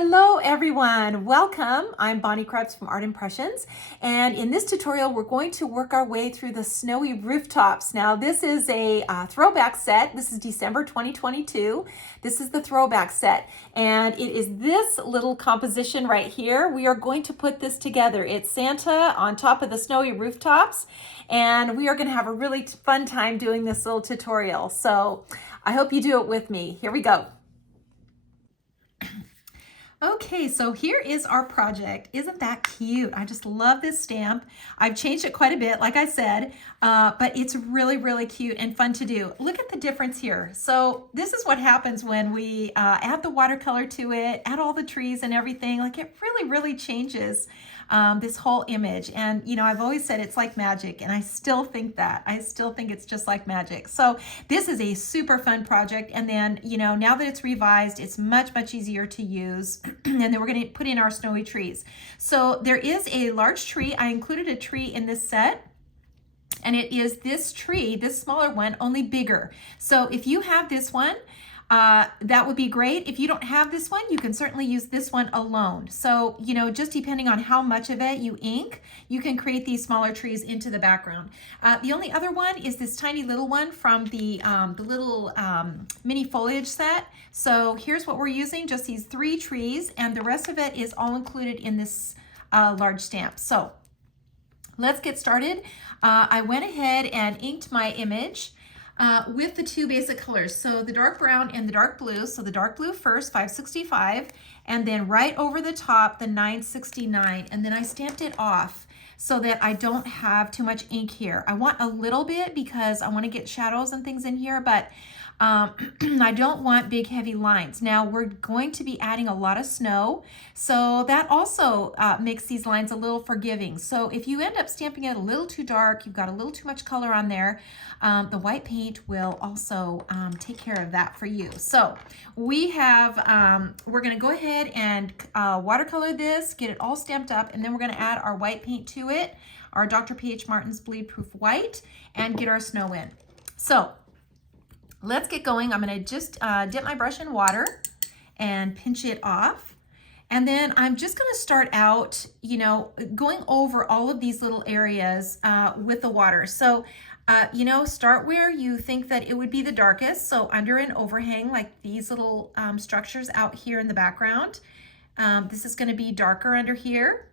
Hello everyone, welcome. I'm Bonnie Krebs from Art Impressions, and in this tutorial we're going to work our way through the snowy rooftops. Now this is a throwback set. This is December 2022. This is the throwback set, and it is this little composition right here. We are going to put this together. It's Santa on top of the snowy rooftops, and we are going to have a really fun time doing this little tutorial. So I hope you do it with me. Here we go. Okay, so here is our project. Isn't that cute? I just love this stamp. I've changed it quite a bit, like I said, but it's really, really cute and fun to do. Look at the difference here. So this is what happens when we add the watercolor to it, add all the trees and everything. Like it really, really changes this whole image. And you know, I've always said it's like magic, and I still think that. I still think it's just like magic. So this is a super fun project. And then, you know, now that it's revised, it's much, much easier to use. And then we're going to put in our snowy trees. So there is a large tree. I included a tree in this set. And it is this tree, this smaller one, only bigger. So if you have this one, that would be great. If you don't have this one, you can certainly use this one alone. So, you know, just depending on how much of it you ink, you can create these smaller trees into the background. The only other one is this tiny little one from the little mini foliage set. So here's what we're using, just these 3 trees, and the rest of it is all included in this large stamp. So let's get started. I went ahead and inked my image with the 2 basic colors. So the dark brown and the dark blue. So the dark blue first, 565, and then right over the top, the 969. And then I stamped it off so that I don't have too much ink here. I want a little bit because I want to get shadows and things in here, but I don't want big heavy lines. Now we're going to be adding a lot of snow, so that also makes these lines a little forgiving. So if you end up stamping it a little too dark, you've got a little too much color on there, the white paint will also take care of that for you. So we have, we're gonna go ahead and watercolor this, get it all stamped up, and then we're gonna add our white paint to it, our Dr. P.H. Martin's Bleed Proof White, and get our snow in. So let's get going. I'm going to just dip my brush in water and pinch it off. And then I'm just going to start out, you know, going over all of these little areas with the water. So, you know, start where you think that it would be the darkest. So under an overhang, like these little structures out here in the background. This is going to be darker under here.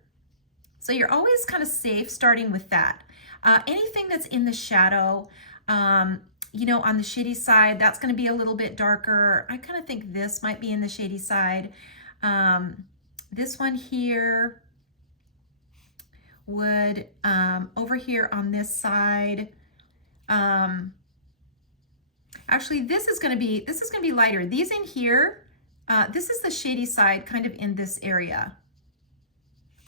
So you're always kind of safe starting with that. Anything that's in the shadow, you know, on the shady side, that's going to be a little bit darker. I kind of think this might be in the shady side. This one here would, over here on this side, actually this is going to be lighter. These in here, this is the shady side kind of in this area,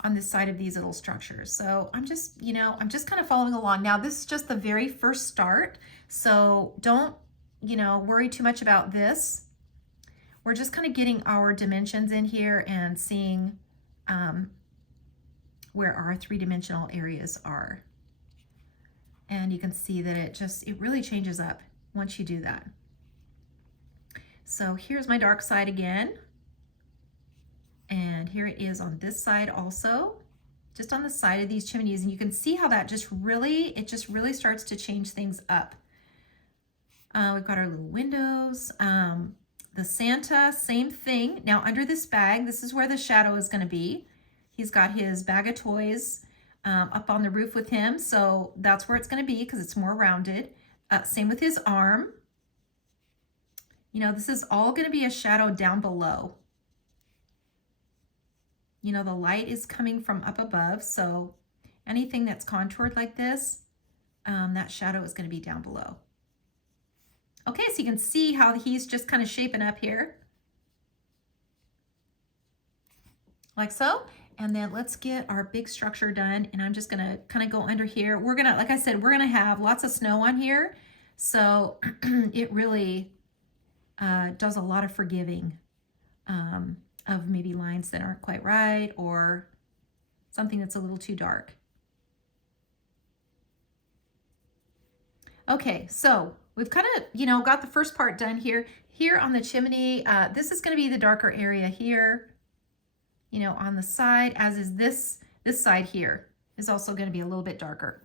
on this side of these little structures. So I'm just, you know, I'm just kind of following along. Now this is just the very first start, so don't, you know, worry too much about this. We're just kind of getting our dimensions in here and seeing where our 3-dimensional areas are. And you can see that it really changes up once you do that. So here's my dark side again. And here it is on this side also, just on the side of these chimneys. And you can see how that just really starts to change things up. We've got our little windows. The Santa, same thing. Now under this bag, this is where the shadow is going to be. He's got his bag of toys up on the roof with him. So that's where it's going to be because it's more rounded. Same with his arm. You know, this is all going to be a shadow down below. You know, the light is coming from up above, so anything that's contoured like this, that shadow is going to be down below. Okay, so you can see how he's just kind of shaping up here. Like so. And then let's get our big structure done, and I'm just going to kind of go under here. We're going to, like I said, we're going to have lots of snow on here, so it really does a lot of forgiving. Of maybe lines that aren't quite right or something that's a little too dark. Okay, so we've kind of, you know, got the first part done here. Here on the chimney, this is going to be the darker area here. you know, on the side, as is this side here is also going to be a little bit darker.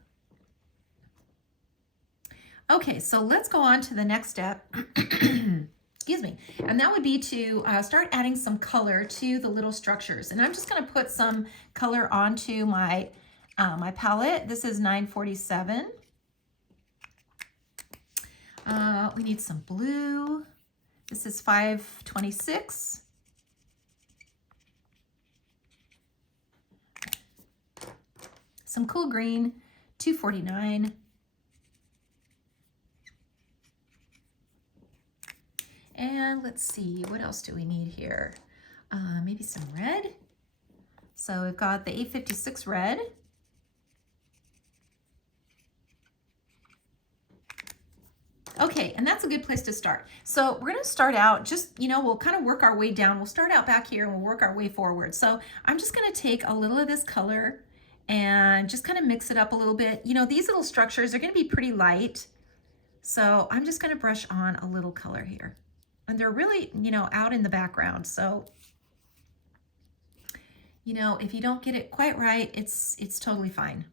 Okay, so let's go on to the next step. Excuse me. And that would be to start adding some color to the little structures. And I'm just going to put some color onto my my palette. This is 947. We need some blue. This is 526. Some cool green, 249. And let's see, what else do we need here? Maybe some red. So we've got the 856 red. Okay, and that's a good place to start. So we're gonna start out just, you know, we'll kind of work our way down. We'll start out back here and we'll work our way forward. So I'm just gonna take a little of this color and just kind of mix it up a little bit. You know, these little structures are gonna be pretty light. So I'm just gonna brush on a little color here. And they're really, you know, out in the background. So, you know, if you don't get it quite right, it's totally fine.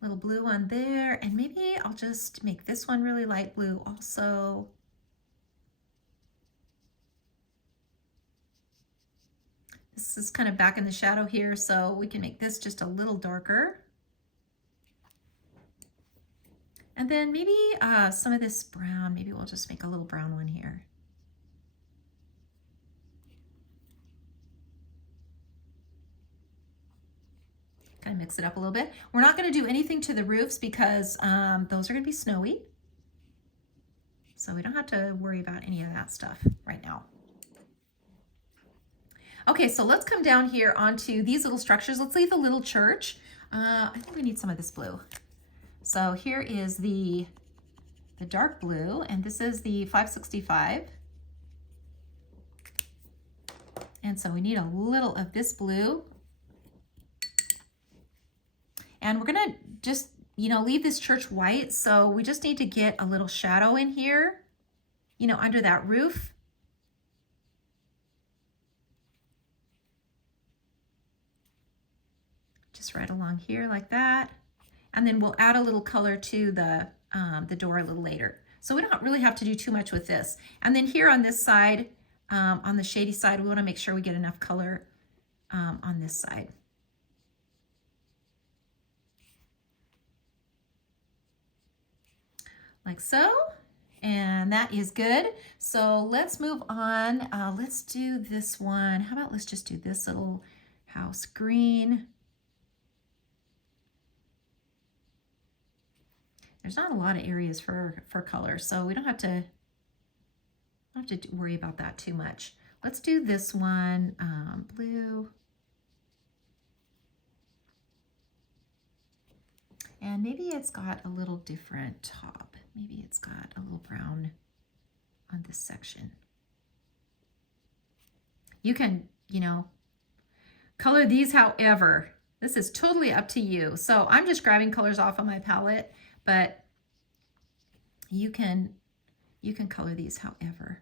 Little blue on there, and maybe I'll just make this one really light blue also. This is kind of back in the shadow here, so we can make this just a little darker. And then maybe some of this brown, maybe we'll just make a little brown one here. Kind of mix it up a little bit. We're not going to do anything to the roofs because those are going to be snowy. So we don't have to worry about any of that stuff right now. Okay, so let's come down here onto these little structures. Let's leave the little church. I think we need some of this blue. So here is the dark blue, and this is the 565. And so we need a little of this blue. And we're gonna just, you know, leave this church white. So we just need to get a little shadow in here, you know, under that roof. Just right along here like that. And then we'll add a little color to the door a little later. So we don't really have to do too much with this. And then here on this side, on the shady side, we want to make sure we get enough color on this side. Like so. And that is good. So let's move on. Let's do this one. How about let's just do this little house green. There's not a lot of areas for color, so we don't have to worry about that too much. Let's do this one, blue. And maybe it's got a little different top. Maybe it's got a little brown on this section. You can, you know, color these however. This is totally up to you. So I'm just grabbing colors off of my palette, but you can color these however.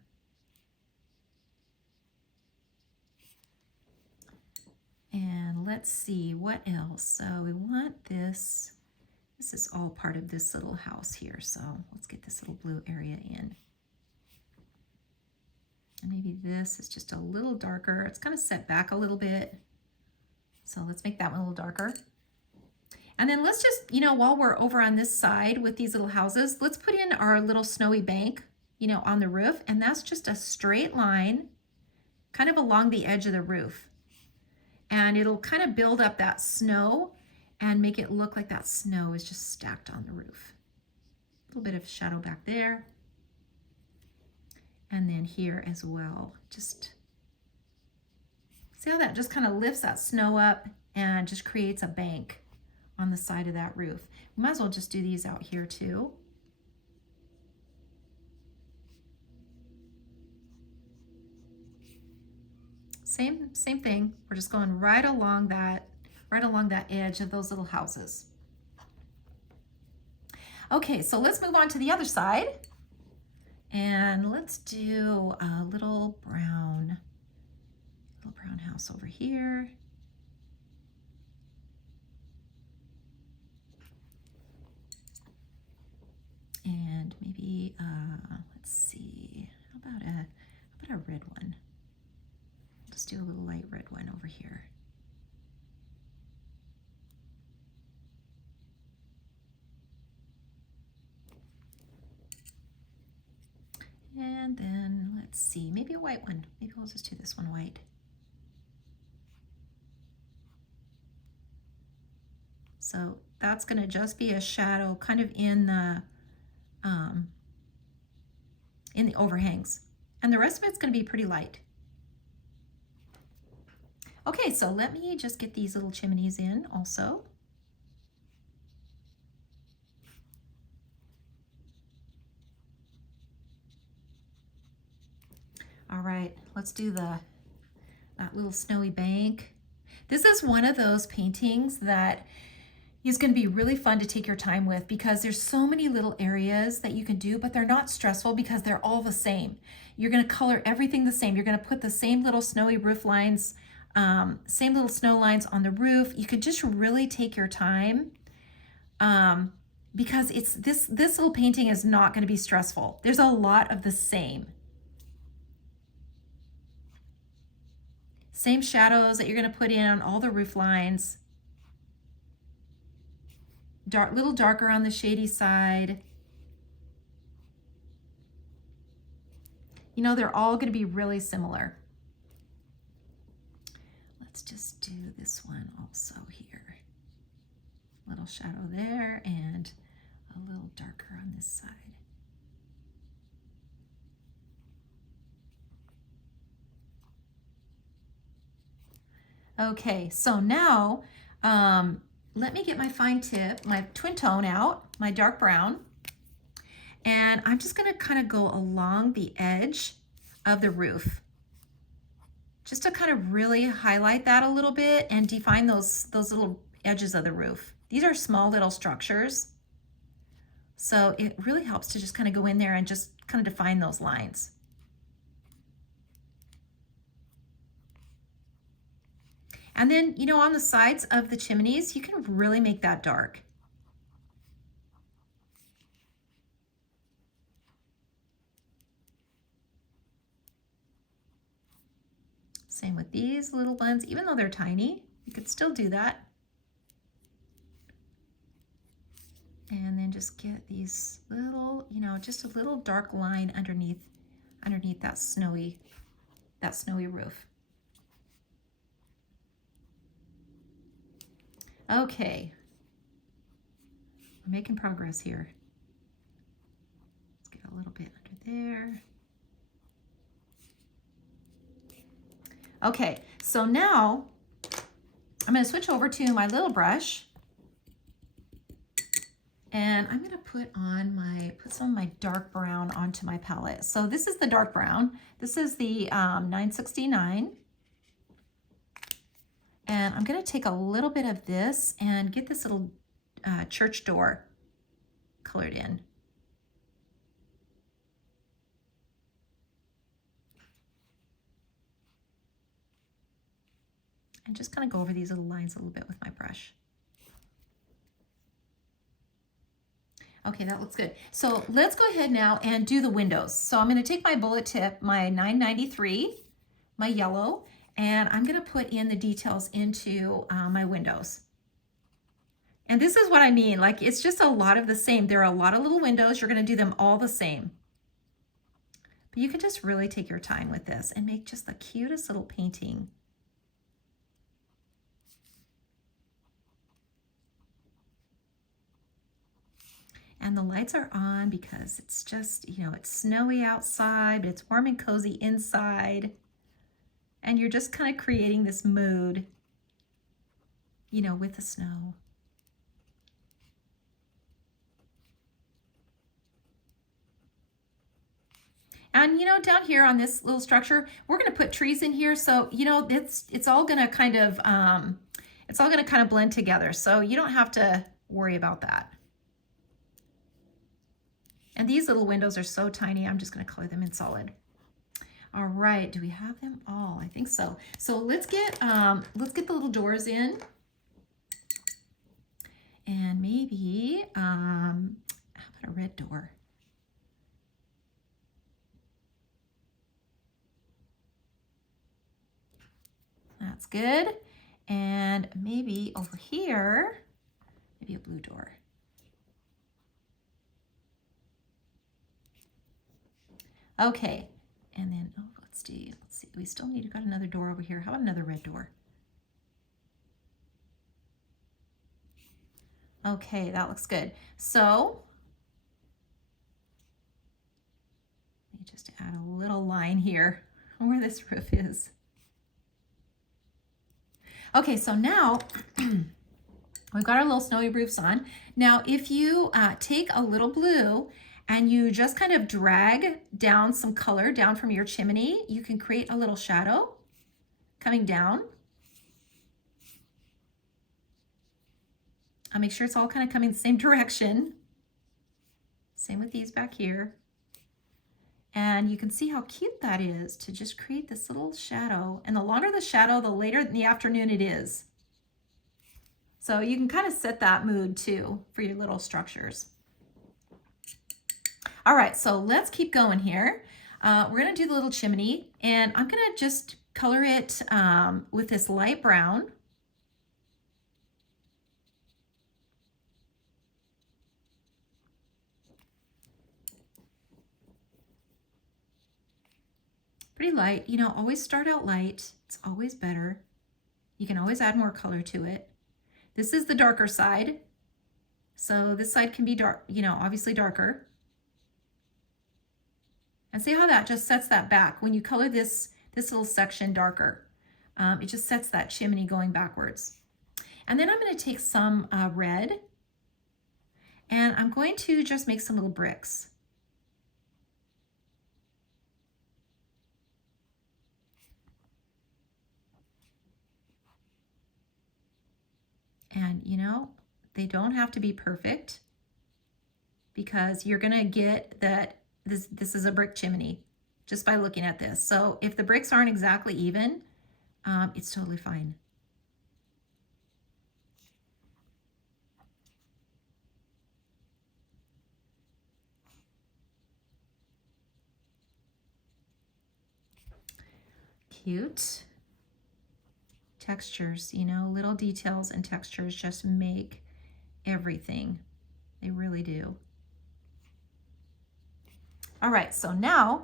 And let's see what else. So we want this. This is all part of this little house here. So let's get this little blue area in. And maybe this is just a little darker. It's kind of set back a little bit. So let's make that one a little darker. And then let's just, you know, while we're over on this side with these little houses, let's put in our little snowy bank, you know, on the roof. And that's just a straight line kind of along the edge of the roof. And it'll kind of build up that snow and make it look like that snow is just stacked on the roof. A little bit of shadow back there. And then here as well. Just see how that just kind of lifts that snow up and just creates a bank on the side of that roof. We might as well just do these out here too. Same thing. We're just going right along that edge of those little houses. Okay, so let's move on to the other side. And let's do a little brown little brown house over here. And maybe, let's see, how about a red one? Let's do a little light red one over here. And then let's see, maybe a white one. Maybe we'll just do this one white. So that's going to just be a shadow kind of in the overhangs. And the rest of it's going to be pretty light. Okay, so let me just get these little chimneys in also. All right, let's do that little snowy bank. This is one of those paintings that is going to be really fun to take your time with because there's so many little areas that you can do, but they're not stressful because they're all the same. You're going to color everything the same. You're going to put the same little snowy roof lines, same little snow lines on the roof. You could just really take your time because it's this little painting is not going to be stressful. There's a lot of the same. Same shadows that you're going to put in on all the roof lines. Little darker on the shady side. You know, they're all going to be really similar. Let's just do this one also here. Little shadow there and a little darker on this side. Okay, so now let me get my fine tip, my twin tone out, my dark brown, and I'm just going to kind of go along the edge of the roof just to kind of really highlight that a little bit and define those little edges of the roof. These are small little structures, so it really helps to just kind of go in there and just kind of define those lines. And then, you know, on the sides of the chimneys, you can really make that dark. Same with these little ones, even though they're tiny, you could still do that. And then just get these little, you know, just a little dark line underneath that snowy roof. Okay, we're making progress here. Let's get a little bit under there. Okay, so now I'm going to switch over to my little brush and I'm going to put some of my dark brown onto my palette. So this is the dark brown. This is the 969. And I'm going to take a little bit of this and get this little church door colored in. And just kind of go over these little lines a little bit with my brush. Okay, that looks good. So let's go ahead now and do the windows. So I'm going to take my bullet tip, my 993, my yellow, and I'm going to put in the details into my windows. And this is what I mean, like it's just a lot of the same. There are a lot of little windows. You're going to do them all the same. But you can just really take your time with this and make just the cutest little painting. And the lights are on because it's just, you know, it's snowy outside, but it's warm and cozy inside. And you're just kind of creating this mood, you know, with the snow. And, you know, down here on this little structure, we're going to put trees in here. So, you know, it's all going to kind of, blend together. So you don't have to worry about that. And these little windows are so tiny, I'm just going to color them in solid. All right, do we have them all? I think so. So let's get the little doors in. And maybe, how about a red door? That's good. And maybe over here, maybe a blue door. Okay, and then, oh, let's see, we still got another door over here. How about another red door? Okay, that looks good. So, let me just add a little line here where this roof is. Okay, so now we've got our little snowy roofs on. Now, if you take a little blue and you just kind of drag down some color down from your chimney, you can create a little shadow coming down. I'll make sure it's all kind of coming the same direction. Same with these back here. And you can see how cute that is to just create this little shadow. And the longer the shadow, the later in the afternoon it is. So you can kind of set that mood too for your little structures. All right, so let's keep going here. We're gonna do the little chimney, and I'm gonna just color it with this light brown. Pretty light, you know, always start out light. It's always better. You can always add more color to it. This is the darker side. So this side can be dark, you know, obviously darker. And see how that just sets that back. When you color this little section darker, it just sets that chimney going backwards. And then I'm going to take some red, and I'm going to just make some little bricks. And you know, they don't have to be perfect, because you're going to get that this is a brick chimney just by looking at this. So if the bricks aren't exactly even, it's totally fine. Cute. Textures, you know, little details and textures just make everything. They really do. All right, so now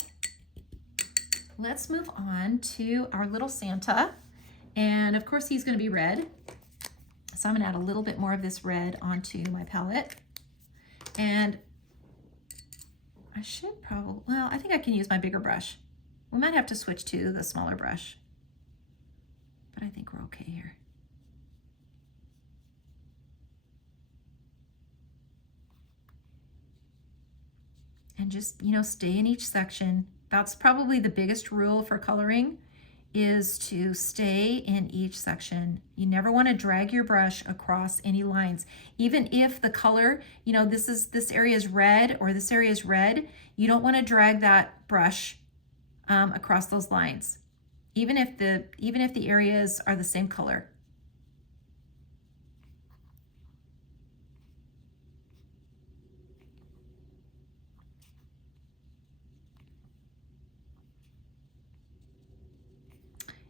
let's move on to our little Santa. And of course he's going to be red. So I'm going to add a little bit more of this red onto my palette. And I should probably, well, I think I can use my bigger brush. We might have to switch to the smaller brush, but I think we're okay here. And just, you know, stay in each section. That's probably the biggest rule for coloring, is to stay in each section. You never want to drag your brush across any lines. Even if the color, you know, this area is red or this area is red, you don't want to drag that brush across those lines, even if the areas are the same color.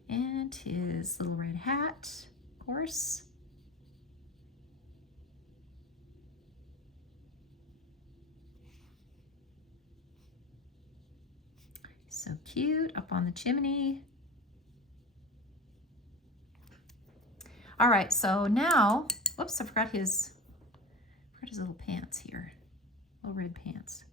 And his little red hat, of course. So cute up on the chimney. All right, so now, whoops, I forgot his little pants here, little red pants.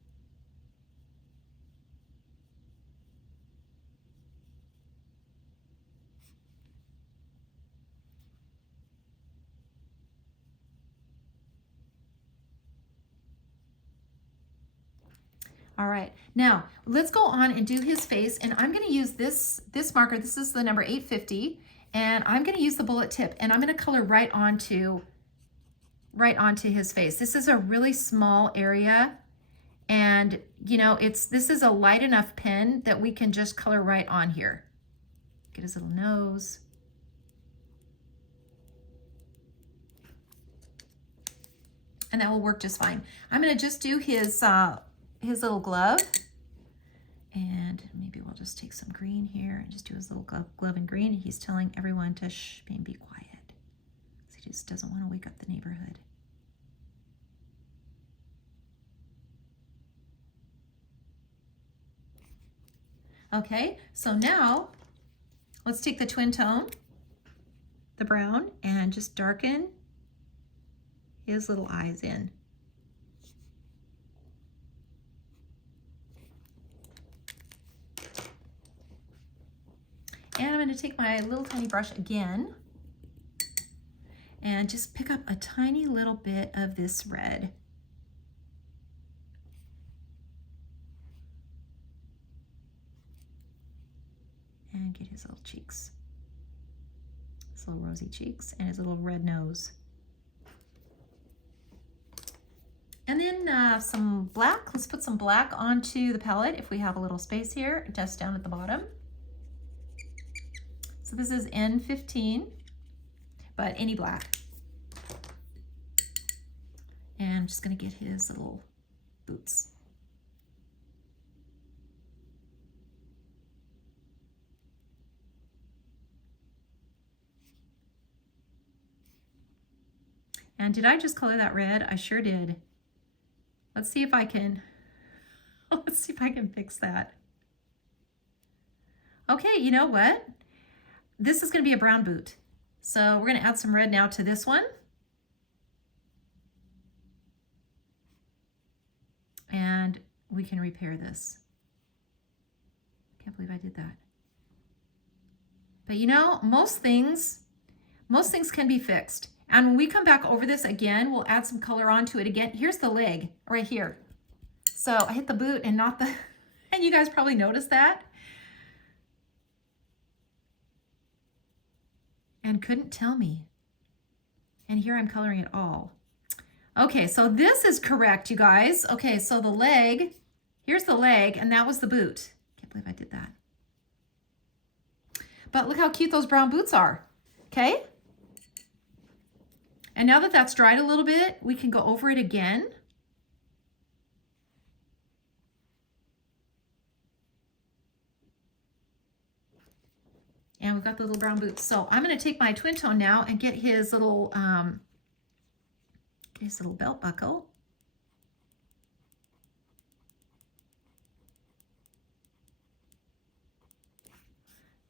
All right, now let's go on and do his face, and I'm going to use this marker. This is the number 850, and I'm going to use the bullet tip, and I'm going to color right onto his face. This is a really small area, And you know, this is a light enough pen that we can just color right on here. Get his little nose. And that will work just fine. I'm gonna just do his little glove. And maybe we'll just take some green here and just do his little glove in green. He's telling everyone to shh and be quiet. He just doesn't want to wake up the neighborhood. Okay, so now let's take the twin tone, the brown, and just darken his little eyes in. And I'm going to take my little tiny brush again and just pick up a tiny little bit of this red. And get his little cheeks, his little rosy cheeks, and his little red nose. And then some black. Let's put some black onto the palette if we have a little space here, just down at the bottom. So this is N15, but any black. And I'm just going to get his little boots. And did I just color that red? I sure did. Let's see if I can, let's see if I can fix that. Okay, you know what? This is going to be a brown boot. So we're going to add some red now to this one. And we can repair this. Can't believe I did that. But you know, most things can be fixed. And when we come back over this again, we'll add some color onto it again. Here's the leg right here. So I hit the boot and not the, and you guys probably noticed that. And couldn't tell me. And here I'm coloring it all. Okay, so this is correct, you guys. Okay, so the leg, here's the leg, and that was the boot. Can't believe I did that. But look how cute those brown boots are, okay? And now that that's dried a little bit, we can go over it again. And we've got the little brown boots. So I'm going to take my twin tone now and get his little belt buckle.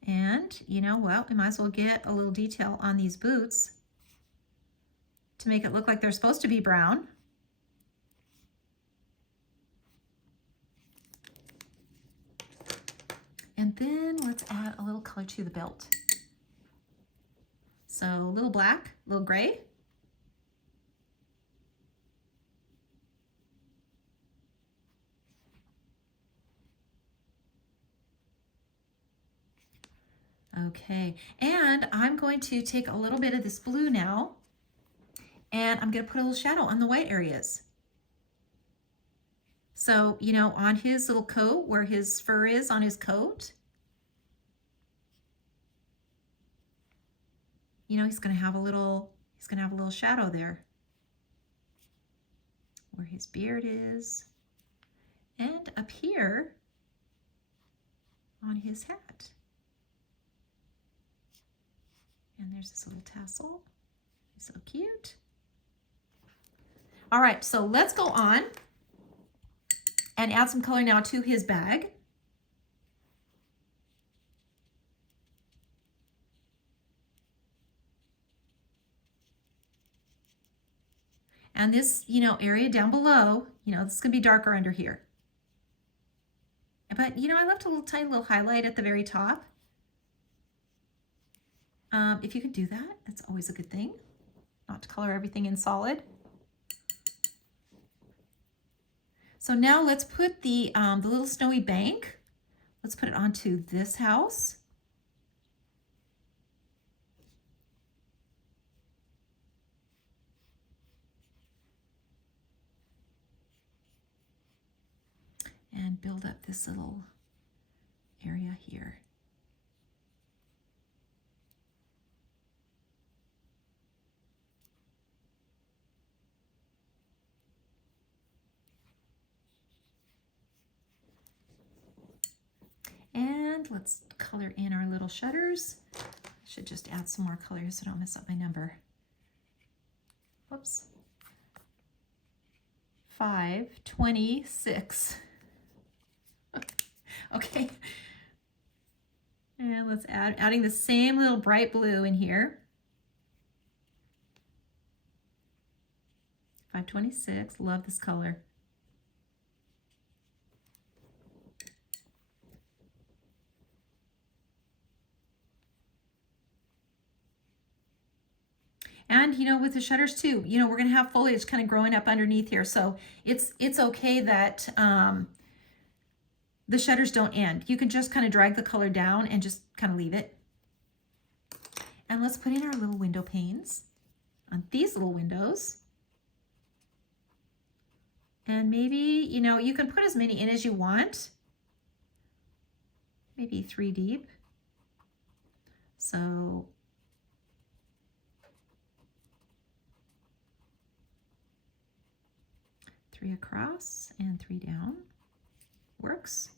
And you know what? We might as well get a little detail on these boots to make it look like they're supposed to be brown. And then let's add a little color to the belt. So a little black, a little gray. Okay, and I'm going to take a little bit of this blue now, and I'm going to put a little shadow on the white areas. So, you know, on his little coat, where his fur is on his coat, you know, he's going to have a little shadow there. Where his beard is, and up here on his hat. And there's this little tassel. He's so cute. All right, so let's go on and add some color now to his bag. And this, you know, area down below, you know, this is gonna be darker under here. But, you know, I left a little tiny little highlight at the very top. If you can do that, that's always a good thing. Not to color everything in solid. So now let's put the little snowy bank. Let's put it onto this house. and build up this little area here. And let's color in our little shutters. I should just add some more colors so I don't mess up my number. Whoops. 526. Okay. And let's adding the same little bright blue in here. 526. Love this color. And, you know, with the shutters too, you know, we're going to have foliage kind of growing up underneath here. So it's okay that the shutters don't end. You can just kind of drag the color down and just kind of leave it. And let's put in our little window panes on these little windows. And maybe, you know, you can put as many in as you want. Maybe 3 deep. So 3 across and 3 down works.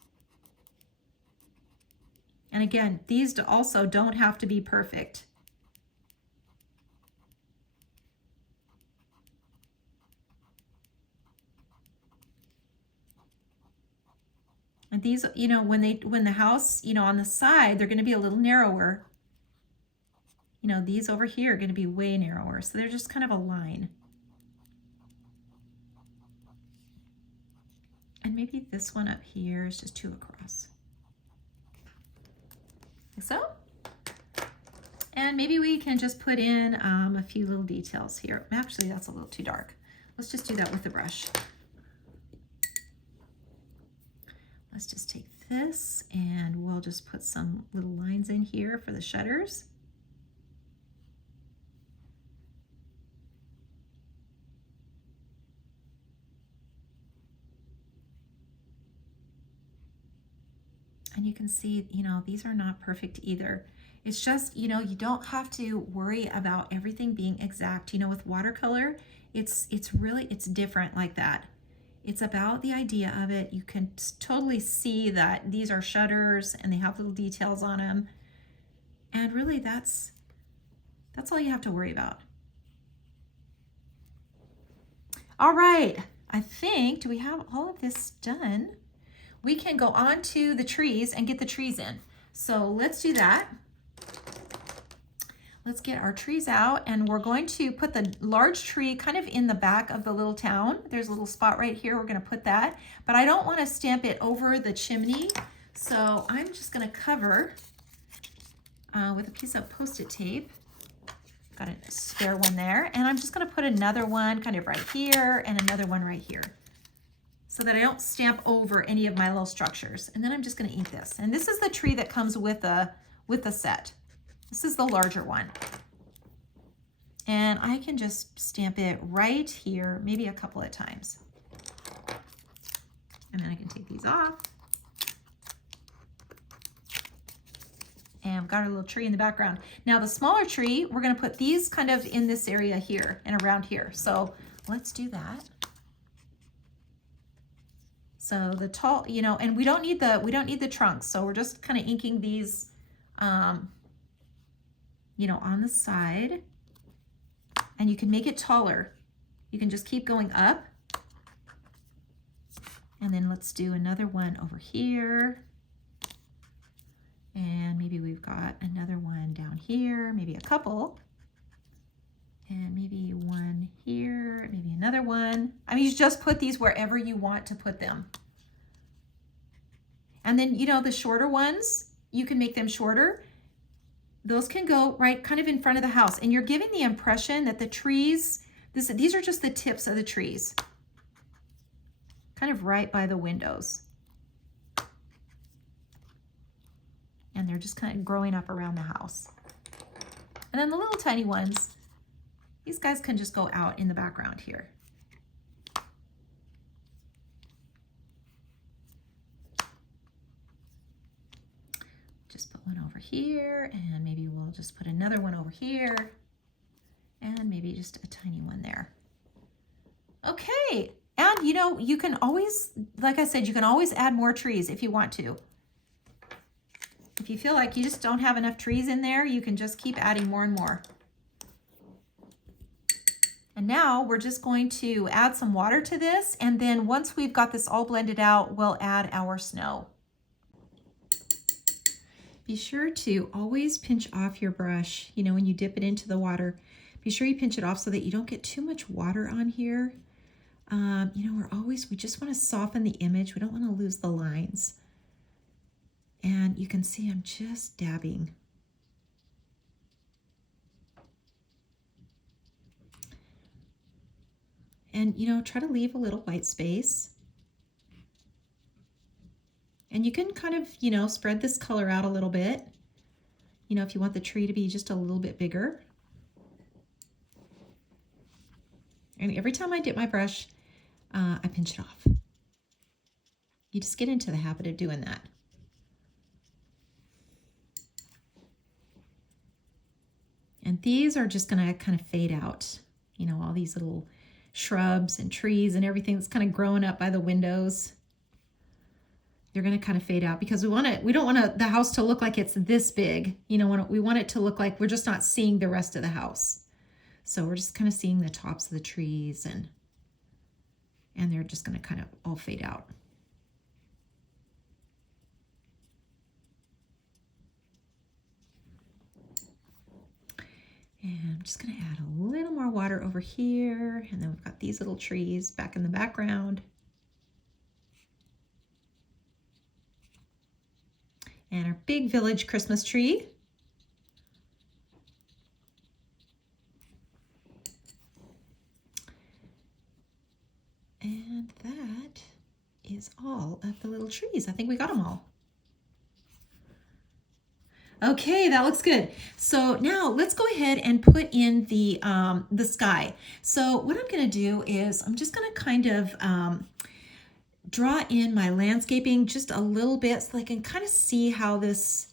And again, these also don't have to be perfect. And these, you know, when the house, you know, on the side, they're going to be a little narrower. You know, these over here are going to be way narrower. So they're just kind of a line. And maybe this one up here is just 2 across. Like so. And maybe we can just put in a few little details here. Actually, that's a little too dark. Let's just do that with the brush. Let's just take this and we'll just put some little lines in here for the shutters. And you can see, you know, these are not perfect either. It's just, you know, you don't have to worry about everything being exact. You know, with watercolor, it's different like that. It's about the idea of it. You can totally see that these are shutters and they have little details on them. And really that's all you have to worry about. All right, I think, do we have all of this done? We can go on to the trees and get the trees in. So let's do that. Let's get our trees out, and we're going to put the large tree kind of in the back of the little town. There's a little spot right here. We're going to put that, but I don't want to stamp it over the chimney. So I'm just going to cover with a piece of Post-it tape. Got a spare one there. And I'm just going to put another one kind of right here and another one right here, so that I don't stamp over any of my little structures. And then I'm just going to ink this. And this is the tree that comes with the set. This is the larger one. And I can just stamp it right here, maybe a couple of times. And then I can take these off. And I've got our little tree in the background. Now the smaller tree, we're going to put these kind of in this area here and around here. So let's do that. So the tall, you know, and we don't need the trunks. So we're just kind of inking these, you know, on the side. And you can make it taller. You can just keep going up. And then let's do another one over here. And maybe we've got another one down here, maybe a couple. And maybe one here, maybe another one. I mean, you just put these wherever you want to put them. And then, you know, the shorter ones, you can make them shorter. Those can go right kind of in front of the house. And you're giving the impression that the trees, these are just the tips of the trees. Kind of right by the windows. And they're just kind of growing up around the house. And then the little tiny ones, these guys can just go out in the background here. put one over here, and maybe we'll just put another one over here, and maybe just a tiny one there. Okay, and you know, you can always, like I said, you can always add more trees if you want to. If you feel like you just don't have enough trees in there, you can just keep adding more and more. And now we're just going to add some water to this, and then once we've got this all blended out, we'll add our snow. Be sure to always pinch off your brush, you know, when you dip it into the water. Be sure you pinch it off so that you don't get too much water on here. You know, we just want to soften the image. We don't want to lose the lines. And you can see I'm just dabbing. And, you know, try to leave a little white space. And you can kind of, you know, spread this color out a little bit. You know, if you want the tree to be just a little bit bigger. And every time I dip my brush, I pinch it off. You just get into the habit of doing that. And these are just gonna kind of fade out. You know, all these little shrubs and trees and everything that's kind of growing up by the windows. They're going to kind of fade out because we don't want the house to look like it's this big. You know, we want it to look like we're just not seeing the rest of the house. So we're just kind of seeing the tops of the trees, and they're just going to kind of all fade out. And I'm just going to add a little more water over here. And then we've got these little trees back in the background. And our big village Christmas tree. And that is all of the little trees. I think we got them all. Okay, that looks good. So now let's go ahead and put in the sky. So what I'm going to do is I'm just going to kind of draw in my landscaping just a little bit so I can kind of see how this,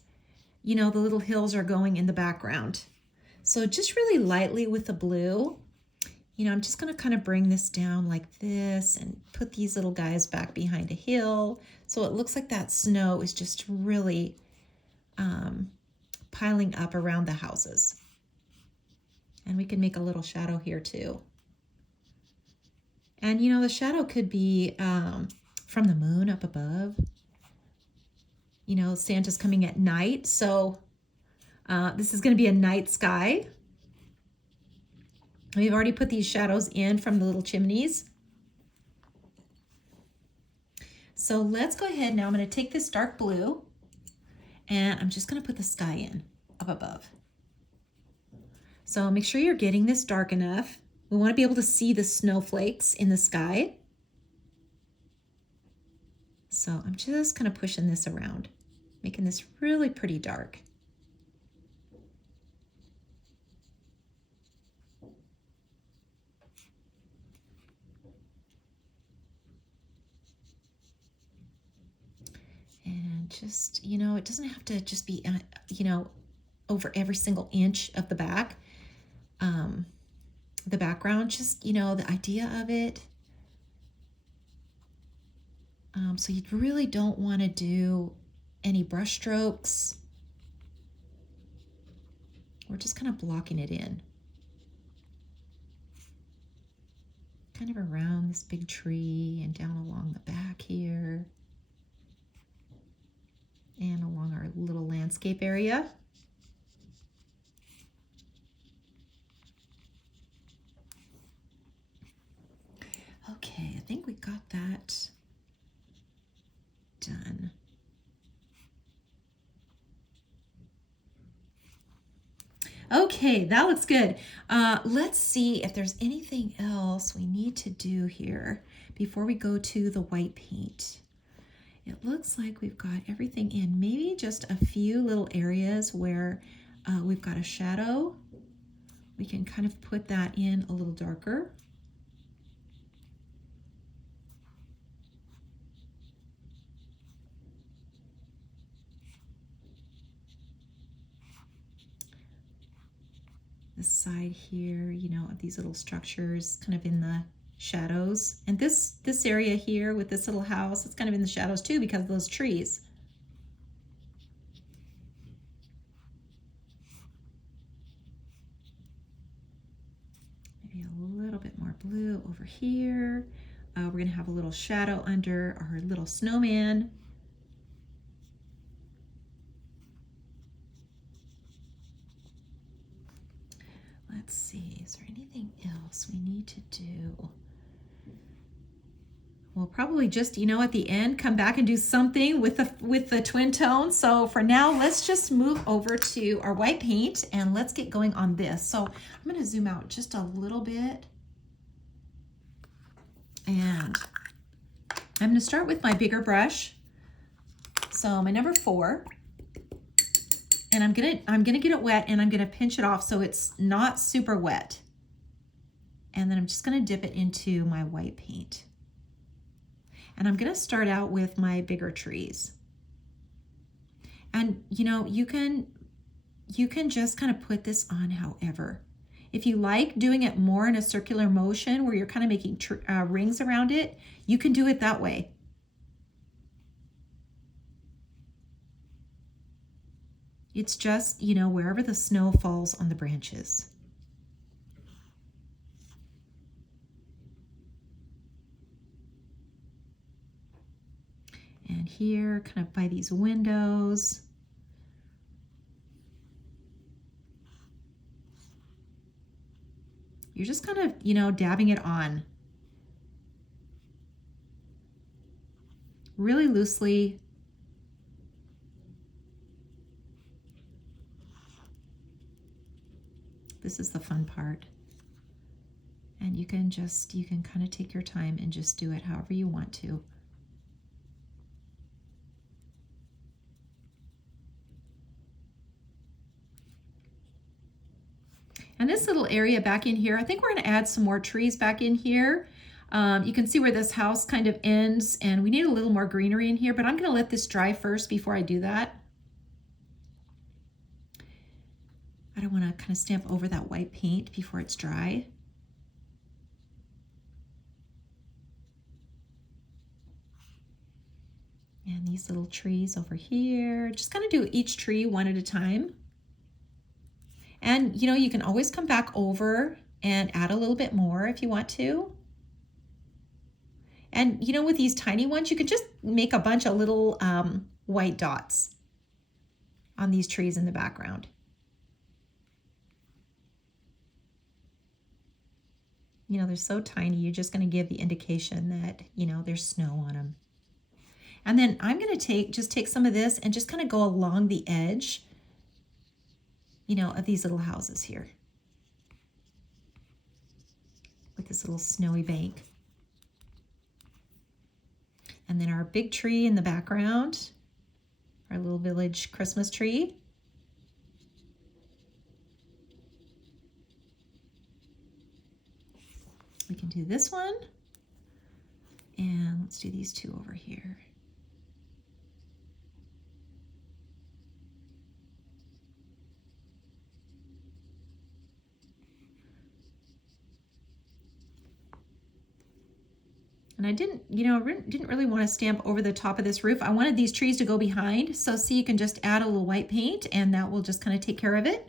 you know, the little hills are going in the background. So just really lightly with the blue, you know, I'm just going to kind of bring this down like this and put these little guys back behind a hill. So it looks like that snow is just really piling up around the houses. And we can make a little shadow here too. And you know, the shadow could be from the moon up above. You know, Santa's coming at night, so this is going to be a night sky. We've already put these shadows in from the little chimneys. So let's go ahead now. I'm going to take this dark blue and I'm just going to put the sky in up above. So make sure you're getting this dark enough. We want to be able to see the snowflakes in the sky. So I'm just kind of pushing this around, making this really pretty dark. And just, you know, it doesn't have to just be, you know, over every single inch of the background, just, you know, the idea of it. So you really don't want to do any brush strokes. We're just kind of blocking it in. Kind of around this big tree and down along the back here. And along our little landscape area. Okay, I think we got that done. Okay, that looks good. Let's see if there's anything else we need to do here before we go to the white paint. It looks like we've got everything in. Maybe just a few little areas where we've got a shadow. We can kind of put that in a little darker. this side here, you know, of these little structures kind of in the shadows. And this area here with this little house, it's kind of in the shadows too because of those trees. Maybe a little bit more blue over here. We're gonna have a little shadow under our little snowman. Let's see, is there anything else we need to do? We'll probably just, you know, at the end, come back and do something with the twin tone. So for now, let's just move over to our white paint and let's get going on this. So I'm gonna zoom out just a little bit. And I'm gonna start with my bigger brush. So my number 4. And I'm gonna get it wet and I'm gonna pinch it off so it's not super wet. And then I'm just gonna dip it into my white paint. And I'm gonna start out with my bigger trees. And you know, you can just kind of put this on however. If you like doing it more in a circular motion where you're kind of making rings around it, you can do it that way. It's just, you know, wherever the snow falls on the branches. And here, kind of by these windows. You're just kind of, you know, dabbing it on. Really loosely. This is the fun part. And you can kind of take your time and just do it however you want to. And this little area back in here, I think we're gonna add some more trees back in here. You can see where this house kind of ends and we need a little more greenery in here, but I'm gonna let this dry first before I do that. I don't wanna kind of stamp over that white paint before it's dry. And these little trees over here, just kind of do each tree one at a time. And you know, you can always come back over and add a little bit more if you want to. And you know, with these tiny ones, you can just make a bunch of little white dots on these trees in the background. You know, they're so tiny, you're just gonna give the indication that, you know, there's snow on them. And then I'm gonna just take some of this and just kind of go along the edge, you know, of these little houses here with this little snowy bank. And then our big tree in the background, our little village Christmas tree. We can do this one. And let's do these two over here. And I didn't really want to stamp over the top of this roof. I wanted these trees to go behind. So see, you can just add a little white paint and that will just kind of take care of it.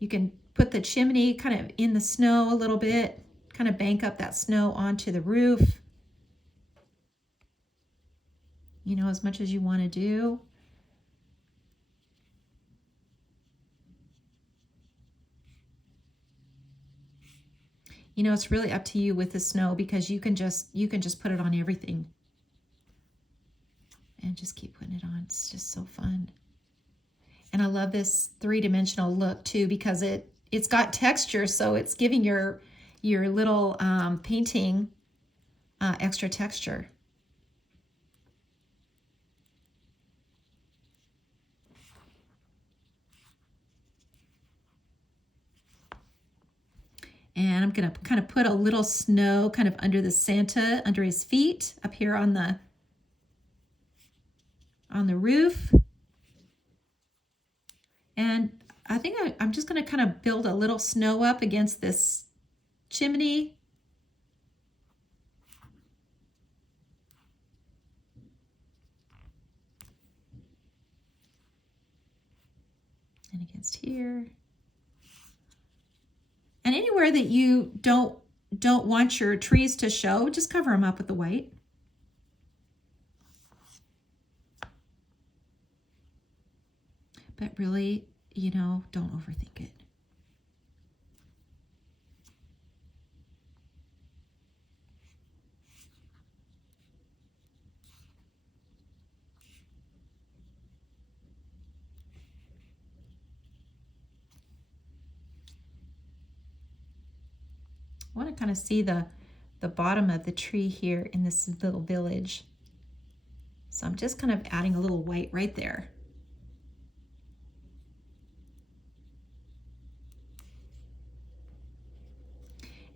You can put the chimney kind of in the snow a little bit, kind of bank up that snow onto the roof. You know, as much as you want to do. You know, it's really up to you with the snow because you can just put it on everything. And just keep putting it on. It's just so fun. And I love this 3-dimensional look too because it's got texture, so it's giving your little painting extra texture. And I'm gonna kind of put a little snow kind of under the Santa, under his feet, up here on the roof. And I think I'm just going to kind of build a little snow up against this chimney. And against here. And anywhere that you don't want your trees to show, just cover them up with the white. But really, you know, don't overthink it. I want to kind of see the bottom of the tree here in this little village. So I'm just kind of adding a little white right there.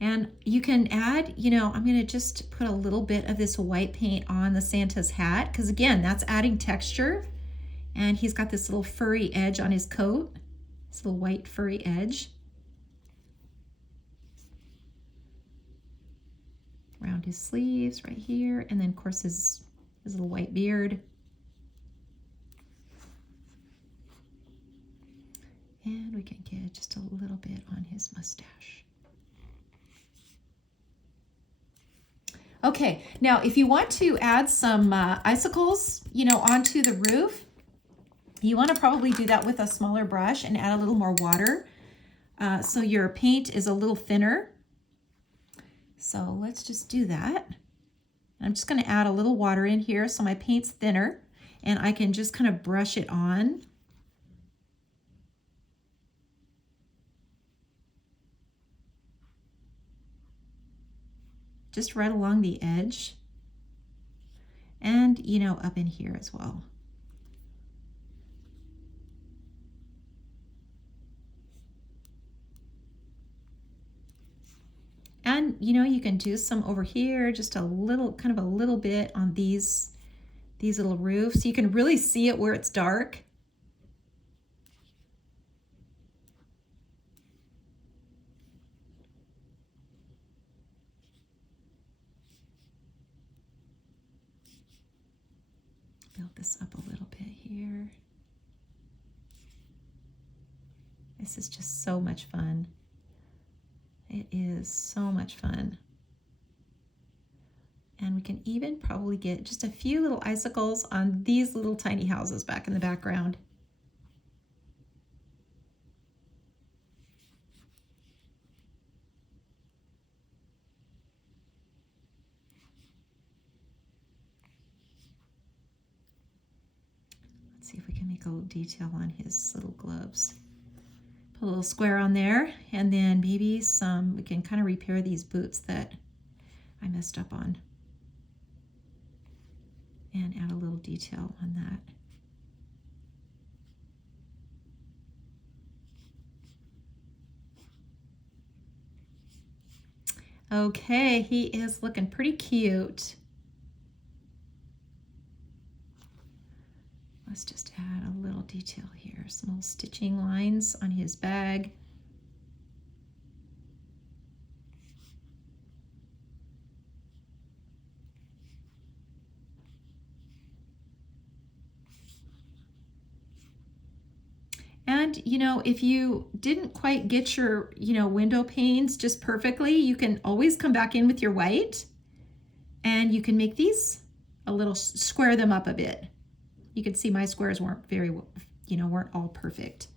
And you can add, you know, I'm going to just put a little bit of this white paint on the Santa's hat, because again, that's adding texture. And he's got this little furry edge on his coat, this little white furry edge. Around his sleeves right here, and then of course his little white beard. And we can get just a little bit on his mustache. Okay, now if you want to add some icicles, you know, onto the roof, you want to probably do that with a smaller brush and add a little more water so your paint is a little thinner. So let's just do that. I'm just going to add a little water in here so my paint's thinner and I can just kind of brush it on. Just right along the edge and, you know, up in here as well. And, you know, you can do some over here, just a little, kind of a little bit on these little roofs. You can really see it where it's dark. Build this up a little bit here. This is just so much fun. It is so much fun. And we can even probably get just a few little icicles on these little tiny houses back in the background. Let's see if we can make a little detail on his little gloves. Put a little square on there, and then maybe some, we can kind of repair these boots that I messed up on. And add a little detail on that. Okay, he is looking pretty cute. Let's just add a little detail here, some little stitching lines on his bag. And, you know, if you didn't quite get your, you know, window panes just perfectly, you can always come back in with your white and you can make these a little, square them up a bit. You can see my squares weren't very, you know, weren't all perfect,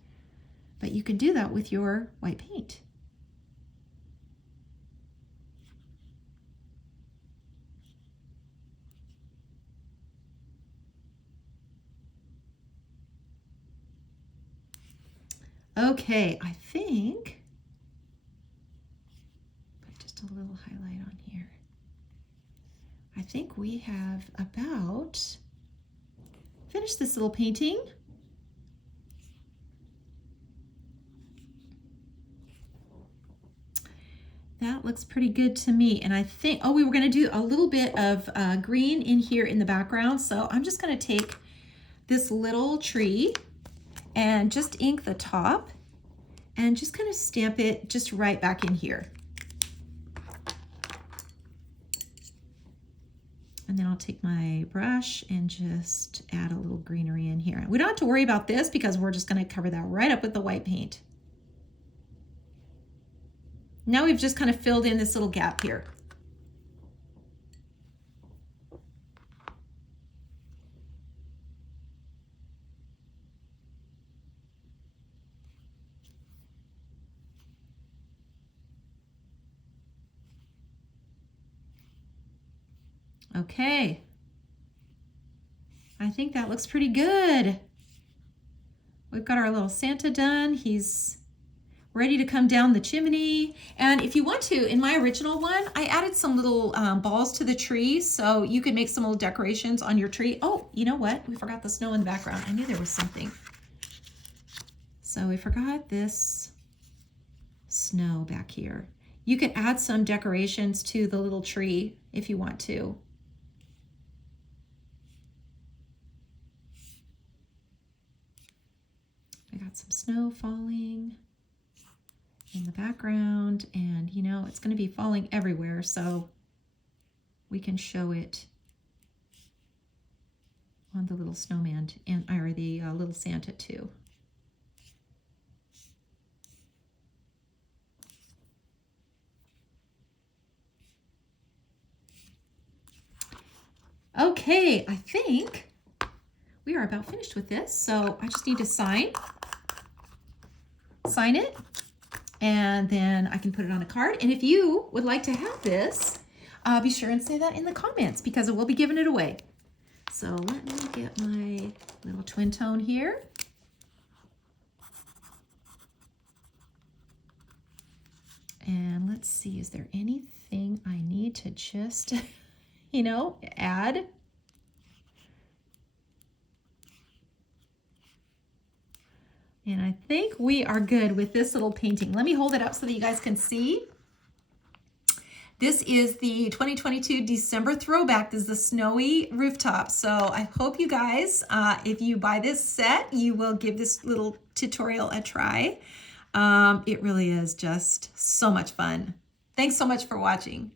but you can do that with your white paint. Okay, I think, put just a little highlight on here. I think we have about finished this little painting. That looks pretty good to me. And I think, oh, we were gonna do a little bit of green in here in the background. So I'm just gonna take this little tree and just ink the top and just kind of stamp it just right back in here. And then I'll take my brush and just add a little greenery in here. We don't have to worry about this because we're just going to cover that right up with the white paint. Now we've just kind of filled in this little gap here. Okay, I think that looks pretty good. We've got our little Santa done. He's ready to come down the chimney. And if you want to, in my original one, I added some little balls to the tree, so you could make some little decorations on your tree. Oh, you know what? We forgot the snow in the background. I knew there was something. So we forgot this snow back here. You could add some decorations to the little tree if you want to. I got some snow falling in the background, and you know, it's going to be falling everywhere, so we can show it on the little snowman and or the little Santa too. Okay, I think we are about finished with this, so I just need to sign it, and then I can put it on a card. And if you would like to have this, be sure and say that in the comments because we'll be giving it away. So let me get my little twin tone here. And let's see, is there anything I need to just, you know, add? And I think we are good with this little painting. Let me hold it up so that you guys can see. This is the 2022 December throwback. This is the snowy rooftop. So I hope you guys, if you buy this set, you will give this little tutorial a try. It really is just so much fun. Thanks so much for watching.